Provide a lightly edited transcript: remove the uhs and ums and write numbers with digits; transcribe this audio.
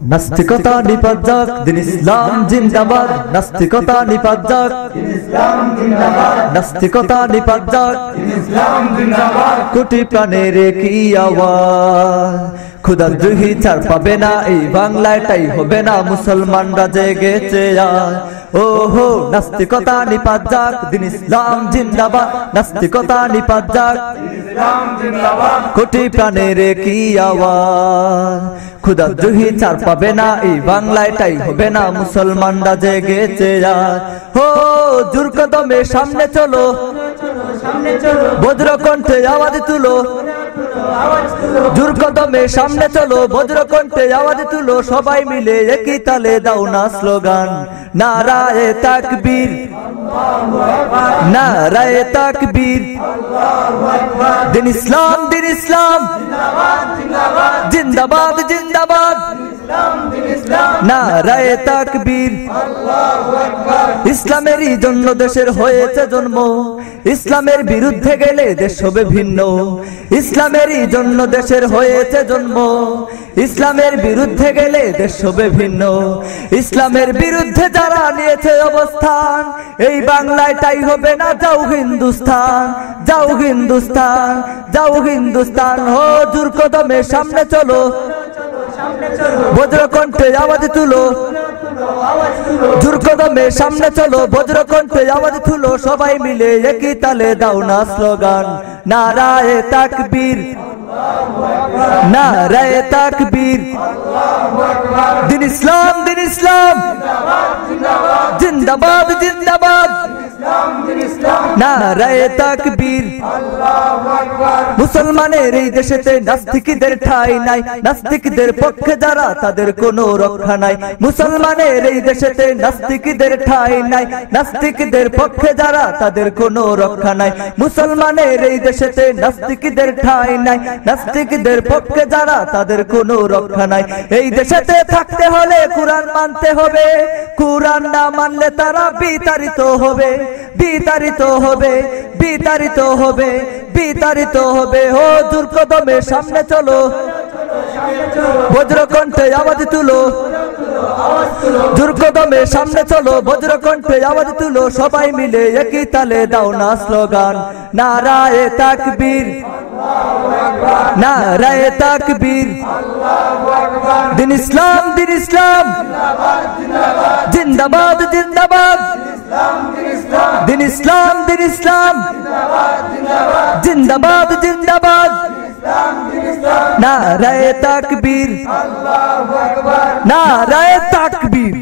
নাস্তিকতা নিপাত যাক, দিন ইসলাম জিন্দাবাদ। নাস্তিকতা নিপাত যাক, দিন ইসলাম জিন্দাবাদ। নাস্তিকতা নিপাত যাক, দিন ইসলাম জিন্দাবাদ। কোটি প্রাণের কি আওয়াজ, খোদাদ্রোহী ছাড় পাবে না এই বাংলায়, তাই হবে না মুসলমানরা জেগেছে আজ। ও হো নাস্তিকতা নিপাত যাক, দিন ইসলাম জিন্দাবাদ। নাস্তিকতা নিপাত যাক, দিন ইসলাম জিন্দাবাদ। কোটি প্রাণের কি আওয়াজ, খোদাদ্রোহী ছাড় পাবে না এই বাংলায়, তাই হবে না মুসলমানরা জেগেছে আজ। হো জোর কদমে সামনে চলো, বজ্র কণ্ঠে আওয়াজ তুলো। জোর কদমে সামনে চলো, বজ্র কণ্ঠে আওয়াজ তুলো। সবাই মিলে একই তালে দাও না স্লোগান, নারায়ে তাকবীর, নারায়ে তাকবীর। দিন ইসলাম, দিন ইসলাম জিন্দাবাদ, জিন্দাবাদ। নারায়ে তাকবীর। ইসলামেরই জন্য দেশের হয়েছে জন্ম, ইসলামের বিরুদ্ধে গেলে দেশ হবে ভিন্ন। ইসলামেরই জন্য দেশের হয়েছে জন্ম, ইসলামের বিরুদ্ধে গেলে দেশ হবে ভিন্ন। ইসলামের বিরুদ্ধে যারা নিয়েছে অবস্থান, এই বাংলায় তাই হবে না। যাও হিন্দুস্তান, যাও হিন্দুস্তান, যাও হিন্দুস্তান। হো জোর কদমে সামনে চলো, বজ্র কণ্ঠে আওয়াজ তুলো। জোর কদমে সামনে চলো, বজ্র কণ্ঠে আওয়াজ তুলো। সবাই মিলে একই তালে দাও না স্লোগান, নারায়ে তাকবীর, নারায়ে তাকবীর। দিন ইসলাম, দিন ইসলাম জিন্দাবাদ, জিন্দাবাদ। নারায়ে তাকবীর। মুসলমানের এই দেশেতে নাস্তিকদের ঠাঁই নাই, নাস্তিকদের পক্ষে যারা তাদের কোনো রক্ষা নাই। মুসলমানের এই দেশেতে নাস্তিকদের ঠাঁই নাই, নাস্তিকদের পক্ষে যারা তাদের কোনো রক্ষা নাই। মুসলমানের এই দেশেতে নাস্তিকদের ঠাঁই নাই, নাস্তিকদের পক্ষে যারা তাদের কোনো রক্ষা নাই। এই দেশেতে থাকতে হলে কুরআন মানতে হবে, কুরআন না মানলে তারা বিতাড়িত হবে, বিতাড়িত হবে, বিতাড়িত হবে, বিতাড়িত হবে। ও জোর কদমে সামনে চলো, বজ্র কণ্ঠে আওয়াজ তুলো। জোর কদমে সামনে চলো, বজ্র কণ্ঠে আওয়াজ তুলো। সবাই মিলে একই তালে দাও না স্লোগান, নারায়ে তাকবীর, নারায়ে তাকবীর। দিন ইসলাম, দিন ইসলাম জিন্দাবাদ, জিন্দাবাদ। দিন ইসলাম, দিন ইসলাম জিন্দাবাদ, জিন্দাবাদ। নারায়ে তাকবীর, নারায়ে তাকবীর।